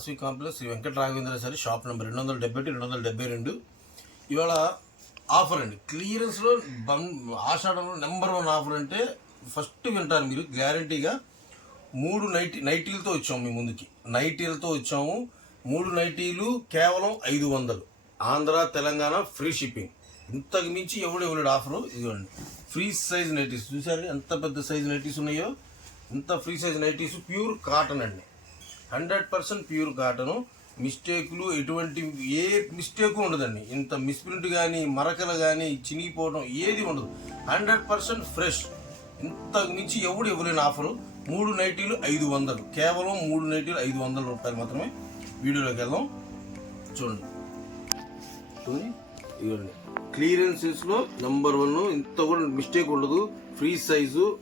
Vasavi complex Shri Venkata Raghavendra sari shop number రెండు వందల డెబ్బై రెండు వందల డెబ్బై రెండు. ఇవాళ ఆఫర్ అండి. క్లియరెన్స్లో బం ఆషాఢంలో నెంబర్ వన్ ఆఫర్ అంటే ఫస్ట్ వింటారు మీరు గ్యారంటీగా మూడు నైటీ నైటీలతో వచ్చాము మీ ముందుకి. నైటీలతో వచ్చాము. మూడు నైటీలు కేవలం ఐదు వందలు. Andhra Telangana free shipping. ఇంతకు మించి ఎవడు ఎవడు ఆఫరు. ఇదిగోండి. Free size nighties. చూసారు ఎంత పెద్ద సైజ్ నైటీస్ ఉన్నాయో? ఇంత free size nighties pure cotton అండి. Hundred percent pure cotton. మిస్టేకులు ఎటువంటి ఏ మిస్టేక్ ఉండదండి. ఇంత మిస్ప్రింట్ కానీ మరకలు కానీ చినిగిపోవడం ఏది ఉండదు. Hundred percent fresh. ఇంతకు మించి ఎవడు ఇవ్వలేని ఆఫరు. మూడు నైటీలు ఐదు వందలు. కేవలం మూడు నైటీలు ఐదు వందల రూపాయలు మాత్రమే వీడియోలోకి వెళ్దాం. చూడండి. చూడండి. ఇవ్వండి క్లియరెన్సెస్లో నెంబర్ వన్. ఇంత కూడా మిస్టేక్ ఉండదు. Free size.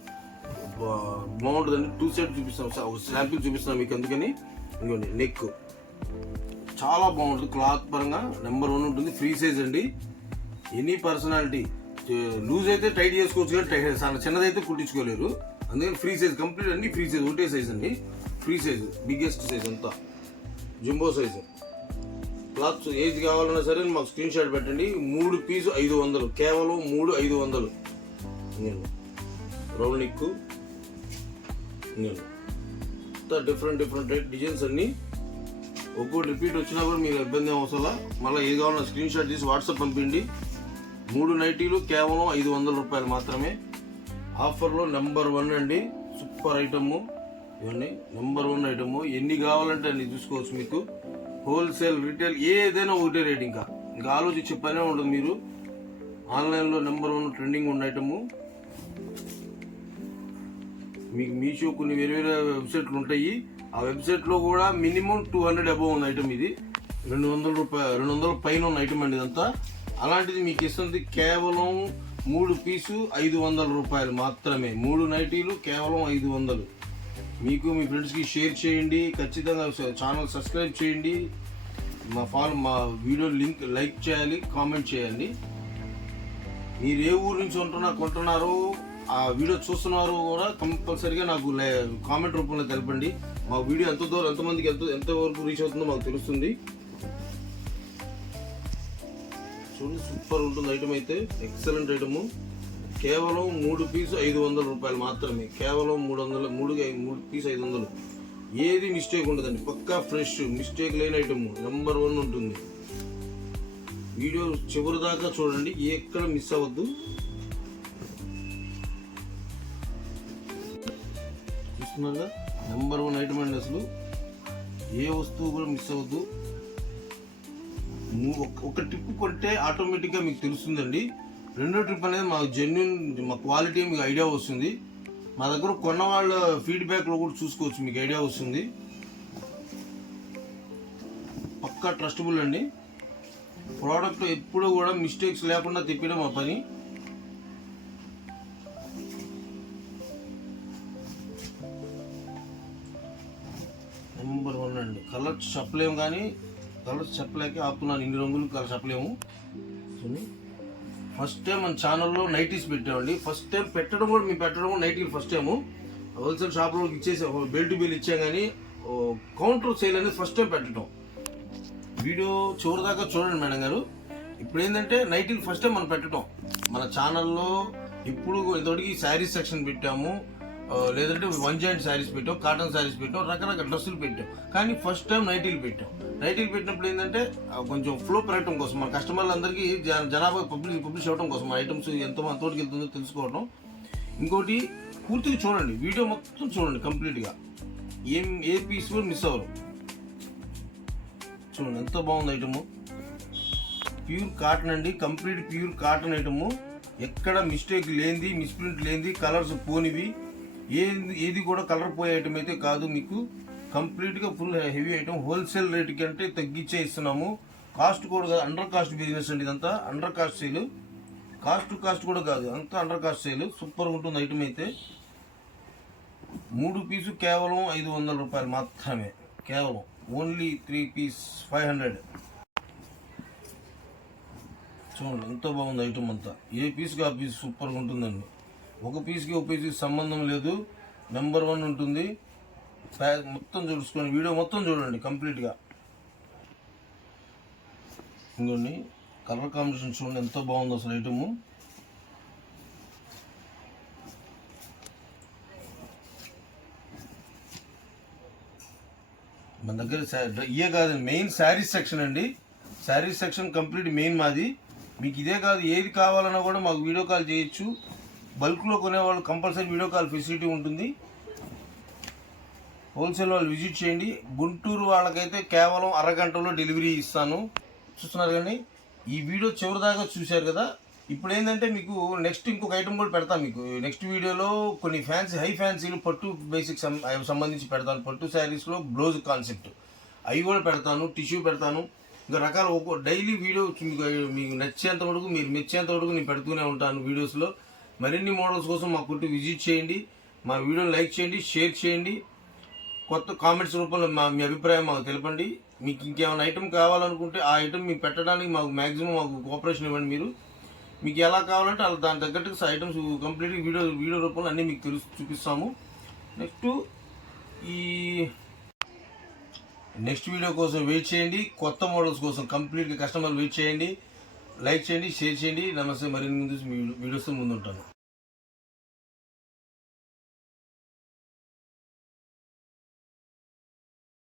బాగుంటుందండి. టూ సైడ్ చూపిస్తాం. శాంపిల్ చూపిస్తున్నాం మీకు అందుకని. ఇదిగోండి నెక్ చాలా బాగుంటుంది. క్లాత్ పరంగా నెంబర్ వన్ ఉంటుంది. ఫ్రీ సైజ్ అండి. ఎనీ పర్సనాలిటీ లూజ్ అయితే టైట్ చేసుకోవచ్చు కానీ చాలా చిన్నదైతే కుట్టించుకోలేరు. అందుకని ఫ్రీ సైజ్ కంప్లీట్ అండి ఫ్రీ సైజ్ ఒకటే సైజ్ అండి. ఫ్రీ సైజ్ బిగ్గెస్ట్ సైజ్ అంతా. జంబో సైజు క్లాత్ ఏది కావాలన్నా సరే మాకు స్క్రీన్ షాట్ పెట్టండి. మూడు పీసు ఐదు వందలు. కేవలం మూడు ఐదు వందలు. రౌండ్ నిక్కు డిఫరెంట్ డిఫరెంట్ టైప్ డిజైన్స్ అన్ని. ఒక్కో రిపీట్ వచ్చినా కూడా మీకు ఇబ్బంది అవసరం మళ్ళీ ఏది కావాలన్నా స్క్రీన్ షాట్ తీసి వాట్సాప్ పంపిండి మూడు నైటీలు కేవలం ఐదు వందల రూపాయలు మాత్రమే. ఆఫర్లో నెంబర్ వన్ అండి. సూపర్ ఐటమ్ ఇవన్నీ నెంబర్ వన్ ఐటము ఎన్ని కావాలంటే అన్ని చూసుకోవచ్చు మీకు. హోల్సేల్ రీటైల్ ఏదైనా ఒకటే రేట్ ఇంకా. ఇంకా ఆలోచించే పనే ఉండదు మీరు. ఆన్లైన్లో నెంబర్ వన్ ట్రెండింగ్ ఉన్న ఐటము మీకు మీషో కొన్ని వేరే వేరే వెబ్సైట్లు ఉంటాయి. ఆ వెబ్సైట్లో కూడా మినిమం టూ హండ్రెడ్ అబౌవ్ ఉన్న ఐటమ్ ఇది. రెండు వందల రూపాయలు రెండు వందల పైన ఉన్న ఐటమ్ అండి ఇదంతా. అలాంటిది మీకు ఇస్తుంది కేవలం మూడు పీసు ఐదు వందల రూపాయలు మాత్రమే. మూడు నైటీలు కేవలం ఐదు వందలు. మీకు మీ ఫ్రెండ్స్కి షేర్ చేయండి. ఖచ్చితంగా ఛానల్ సబ్స్క్రైబ్ చేయండి. మా ఫాలో మా వీడియో లింక్ లైక్ చేయాలి కామెంట్ చేయండి. మీరు ఏ ఊరు నుంచి ఉంటున్నా కొంటున్నారో ఆ వీడియో చూస్తున్నారు కూడా కంపల్సరిగా నాకు కామెంట్ రూపంలో తెలపండి. మా వీడియో ఎంత దూరం ఎంతమందికి ఎంత ఎంత వరకు రీచ్ అవుతుందో మాకు తెలుస్తుంది. చూడండి సూపర్ ఉంటుంది ఐటమ్ అయితే. ఎక్సలెంట్ ఐటము కేవలం మూడు పీసు ఐదు వందల రూపాయలు మాత్రమే. కేవలం మూడు వందల మూడు మూడు పీస్ ఐదు వందలు. ఏది మిస్టేక్ ఉండదండి. పక్కా ఫ్రెష్ మిస్టేక్ లేని ఐటమ్ నెంబర్ వన్ ఉంటుంది. వీడియో చివరి దాకా చూడండి. ఎక్కడ మిస్ అవ్వద్దు. చూస్తున్నారుగా నెంబర్ వన్ ఐటమ్ అండి అసలు. ఏ వస్తువు కూడా మిస్ అవ్వద్దు. ఒక- ట్రిప్ కొంటే ఆటోమేటిక్గా మీకు తెలుస్తుందండి. రెండో ట్రిప్ అనేది మాకు జెన్యున్ మా క్వాలిటీ మీకు ఐడియా వస్తుంది. మా దగ్గర కొన్న వాళ్ళ ఫీడ్బ్యాక్లో కూడా చూసుకోవచ్చు మీకు ఐడియా వస్తుంది. పక్కా ట్రస్టబుల్ అండి. ప్రోడక్ట్ ఎప్పుడు కూడా మిస్టేక్స్ లేకుండా తిప్పడం మా పని. చెప్పలేము కానీ కలర్స్ చెప్పలేక ఆపుతున్నాను. ఇన్ని రంగులు కలర్ చెప్పలేము. ఫస్ట్ టైం మన ఛానల్లో నైటీస్ పెట్టామండి. ఫస్ట్ టైం పెట్టడం కూడా మేము పెట్టడం కూడా నైటీలు ఫస్ట్ టైము హోల్సేల్ షాప్లో ఇచ్చేసి బెల్ టు బిల్ ఇచ్చాం కానీ కౌంటర్ సేల్ అనేది ఫస్ట్ టైం పెట్టడం వీడియో చివరి దాకా చూడండి మేడం గారు. ఇప్పుడు ఏంటంటే నైటీలు ఫస్ట్ టైం మనం పెట్టడం మన ఛానల్లో ఇప్పుడు ఇంతవరకు శారీస్ సెక్షన్ పెట్టాము. లేదంటే వన్ జాయింట్ శారీస్ పెట్టాం కాటన్ శారీస్ పెట్టాం రకరకాల డ్రెస్సులు పెట్టాం. కానీ ఫస్ట్ టైం నైటీలు పెట్టాం. నైటీలు పెట్టినప్పుడు ఏంటంటే కొంచెం ఫ్లో పెరగటం కోసం మన కస్టమర్లందరికీ జ- జనాభా పబ్లిష్ పబ్లిష్ అవ్వడం కోసం ఐటమ్స్ ఎంత ఎంతవరకు వెళ్తుందో తెలుసుకోవడం ఇంకోటి పూర్తిగా చూడండి వీడియో మొత్తం చూడండి కంప్లీట్గా ఏం ఏ పీస్ కూడా మిస్ అవ్వరు. చూడండి ఎంత బాగుంది ఐటము ప్యూర్ కాటన్ అండి కంప్లీట్ ప్యూర్ కాటన్ ఐటము ఎక్కడ మిస్టేక్ లేనిది మిస్ప్రింట్ లేనిది కలర్స్ పోనివి. ఏది ఏది కూడా కలర్ పోయే ఐటమ్ అయితే కాదు. మీకు కంప్లీట్గా full heavy item wholesale rate కంటే తగ్గించే ఇస్తున్నాము కాస్ట్ కూడా కాదు. అండర్ కాస్ట్ బిజినెస్ అండి ఇదంతా. Under cost sale cost cost కూడా కాదు. అంతా అండర్ కాస్ట్ సేల్ సూపర్ ఉంటుంది ఐటమ్ అయితే. మూడు పీసు కేవలం ఐదు వందల రూపాయలు మాత్రమే. కేవలం only three piece five hundred చూడండి ఎంత బాగుంది ఐటమ్ అంతా. ఏ పీస్కి ఆ పీస్ సూపర్గా ఉంటుందండి. ఒక పీస్కి ఒక పీస్కి సంబంధం లేదు. నెంబర్ వన్ ఉంటుంది. మొత్తం చూసుకొని వీడియో మొత్తం చూడండి కంప్లీట్గా ఇంకోండి కలర్ కాంబినేషన్ చూడండి ఎంతో బాగుందో అసలు ఐటము మన దగ్గర ఇయే కాదు మెయిన్ శారీస్ సెక్షన్ అండి. శారీస్ సెక్షన్ కంప్లీట్ మెయిన్ మాది. మీకు ఇదే కాదు ఏది కావాలన్నా కూడా మాకు వీడియో కాల్ చేయొచ్చు. బల్క్లో కొనేవాళ్ళు కంపల్సరీ వీడియో కాల్ ఫెసిలిటీ ఉంటుంది. హోల్సేల్ వాళ్ళు విజిట్ చేయండి. గుంటూరు వాళ్ళకైతే కేవలం అరగంటలో డెలివరీ ఇస్తాను. చూస్తున్నారు కానీ ఈ వీడియో చివరి దాకా చూశారు కదా? ఇప్పుడు ఏంటంటే మీకు నెక్స్ట్ ఇంకొక ఐటమ్ కూడా పెడతాను మీకు. నెక్స్ట్ వీడియోలో కొన్ని ఫ్యాన్సీ హై ఫ్యాన్సీలు పట్టు బేసిక్ సంబంధించి పెడతాను. పట్టు శారీస్లో బ్లౌజ్ కాన్సెప్ట్. అవి కూడా పెడతాను టిష్యూ పెడతాను. ఇంకా రకాల ఒక్కో డైలీ వీడియో మీకు మీకు నచ్చేంత వరకు మీరు మెచ్చేంత వరకు నేను పెడుతూనే ఉంటాను వీడియోస్లో. మరిన్ని మోడల్స్ కోసం మా కుట్టు విజిట్ చేయండి. మా వీడియోని లైక్ చేయండి షేర్ చేయండి. కొత్త కామెంట్స్ రూపంలో మా మీ అభిప్రాయం మాకు తెలపండి. మీకు ఇంకేమైనా ఐటెం కావాలనుకుంటే ఆ ఐటమ్ మీకు పెట్టడానికి మాకు మ్యాక్సిమం మాకు కోఆపరేషన్ ఇవ్వండి మీరు. మీకు ఎలా కావాలంటే అలా దాని తగ్గట్టు ఐటమ్స్ కంప్లీట్గా వీడియో వీడియో రూపంలో అన్నీ మీకు తెలుసు చూపిస్తాము. నెక్స్ట్ ఈ నెక్స్ట్ వీడియో కోసం వెయిట్ చేయండి. కొత్త మోడల్స్ కోసం కంప్లీట్గా కస్టమర్లు వెయిట్ చేయండి. లైక్ చేయండి షేర్ చేయండి. నమస్తే. మరిన్ని ముందు వీడియోస్ ముందు ఉంటాను